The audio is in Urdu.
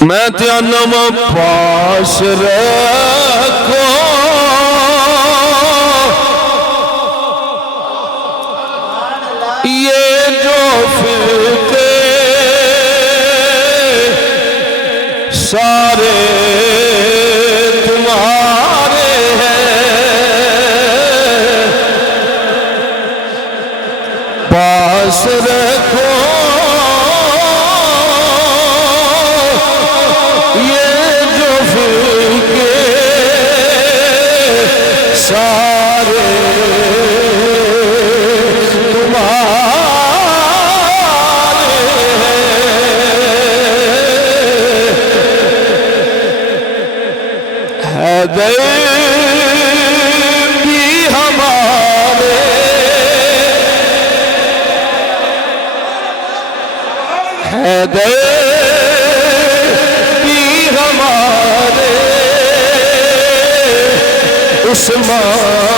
میں تیانم پاس رکھو یہ جو فرقے سارے تمہارے ہیں پاس رکھو سارے تمہارے حیدر بھی ہمارے حیدر بھی ہمارے عثمان